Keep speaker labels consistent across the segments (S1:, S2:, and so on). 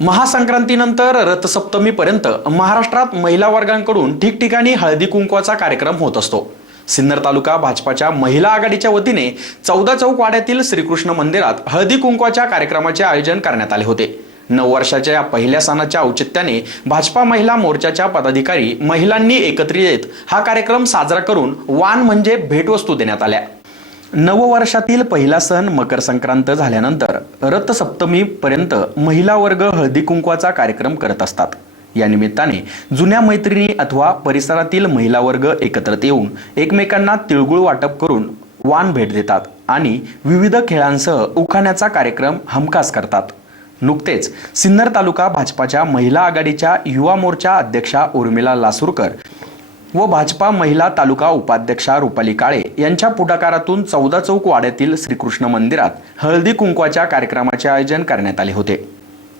S1: महासंक्रांतीनंतर रथसप्तमीपर्यंत महाराष्ट्रात महिला वर्गांकडून ठिकठिकाणी हळदी कुंकवाचा कार्यक्रम होत असतो. सिन्नर तालुका भाजपाच्या महिला आघाडीच्या वतीने चौदा चौक वाड्यातील श्रीकृष्ण मंदिरात हळदी कुंकवाच्या कार्यक्रमाचे आयोजन करण्यात आले होते. नऊ वर्षाच्या या पहिल्या सणाच्या औचित्याने भाजपा महिला मोर्चाच्या पदाधिकारी महिलांनी एकत्रित येत हा कार्यक्रम साजरा करून वान म्हणजे भेटवस्तू देण्यात आल्या. नववर्षातील पहिला सण मकर संक्रांत झाल्यानंतर रथसप्तमी पर्यंत महिला वर्ग हळदी कुंकवाचा कार्यक्रम करत असतात. या निमित्ताने जुन्या मैत्रिणी अथवा परिसरातील महिला वर्ग एकत्रित येऊन एकमेकांना तिळगुळ वाटप करून वाण भेट देतात आणि विविध खेळांसह उखाण्याचा कार्यक्रम हमखास करतात. नुकतेच सिन्नर तालुका भाजपाच्या महिला आघाडीच्या युवा मोर्चा अध्यक्षा उर्मिला लासूरकर व भाजपा महिला तालुका उपाध्यक्षा रुपाली काळे यांच्या पुढाकारातून चौदा चौक वाड्यातील श्रीकृष्ण मंदिरात हळदी कुंकवाच्या कार्यक्रमाचे आयोजन करण्यात आले होते.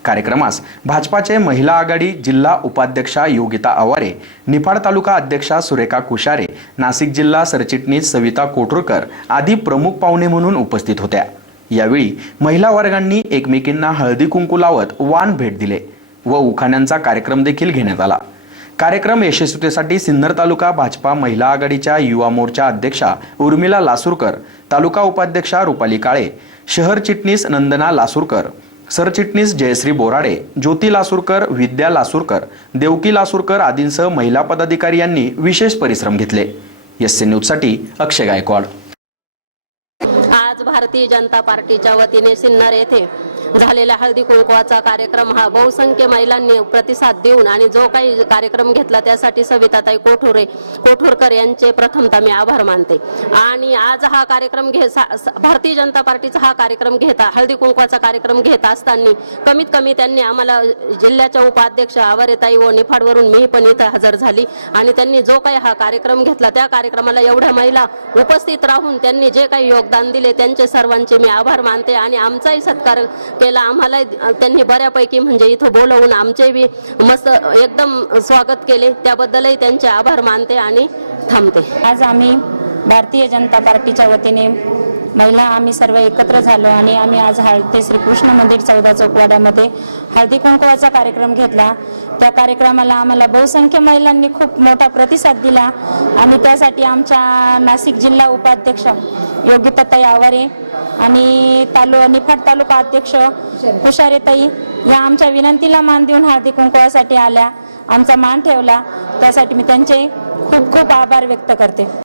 S1: कार्यक्रमास भाजपाचे महिला आघाडी जिल्हा उपाध्यक्षा योगिता आवारे निफाड तालुका अध्यक्षा सुरेखा कुशारे नाशिक जिल्हा सरचिटणीस सविता कोटरकर आदी प्रमुख पाहुणे म्हणून उपस्थित होत्या. यावेळी महिला वर्गांनी एकमेकींना हळदी कुंकू लावत वाण भेट दिले व उखाण्यांचा कार्यक्रम देखील घेण्यात आला. कार्यक्रम यशस्वीतेसाठी सिन्नर तालुका भाजपा महिला आघाडीच्या युवा मोर्चा अध्यक्षा उर्मिला लासूरकर तालुका उपाध्यक्षा रुपाली काळे शहर चिटणीस नंदना लासूरकर सरचिटणीस जयश्री बोराडे ज्योती लासूरकर विद्या लासूरकर देवकी लासूरकर आदींसह महिला पदाधिकारी यांनी विशेष परिश्रम घेतले. एस न्यूजसाठी अक्षय गायकवाड.
S2: आज भारतीय जनता पार्टीच्या वतीने सिन्नर येथे झालेल्या हळदी कुंकवाचा कार्यक्रम हा बहुसंख्य महिलांनी प्रतिसाद देऊन आणि जो काही कार्यक्रम घेतला त्यासाठी सविताताई कोठुरे कोठुरकर यांचे प्रथमतः मी आभार मानते. आणि आज हा कार्यक्रम घे सा- भारतीय जनता पार्टीचा हा कार्यक्रम घेता हळदी कुंकवाचा कार्यक्रम घेत असताना कमीत कमी त्यांनी आम्हाला जिल्ह्याच्या उपाध्यक्ष आवारेताई व निफाडवरून मी पण इथं हजर झाली. आणि त्यांनी जो काही हा कार्यक्रम घेतला त्या कार्यक्रमाला एवढ्या महिला उपस्थित राहून त्यांनी जे काही योगदान दिले त्यांचे सर्वांचे मी आभार मानते. आणि आमचाही सत्कार केला आम्हाला त्यांनी बऱ्यापैकी म्हणजे इथं बोलवून आमचे बी मस्त एकदम स्वागत केले. त्याबद्दलही त्यांचे आभार मानते आणि थांबते.
S3: आज आम्ही भारतीय जनता पार्टीच्या वतीने महिला आम्ही सर्व एकत्र झालो आणि आम्ही आज हळदे श्रीकृष्ण मंदिर चौदा चौकवाड्यामध्ये हळदी कुंकवाचा कार्यक्रम घेतला. त्या कार्यक्रमाला आम्हाला बहुसंख्य महिलांनी खूप मोठा प्रतिसाद दिला आणि त्यासाठी आमच्या नाशिक जिल्हा उपाध्यक्ष योगिताताई आवारे आणि तालु निफाड तालुका अध्यक्ष कुशारेताई या आमच्या विनंतीला मान देऊन हळदी कुंकवासाठी आल्या. आमचा मान ठेवला. त्यासाठी मी त्यांचे खूप खूप आभार व्यक्त करते.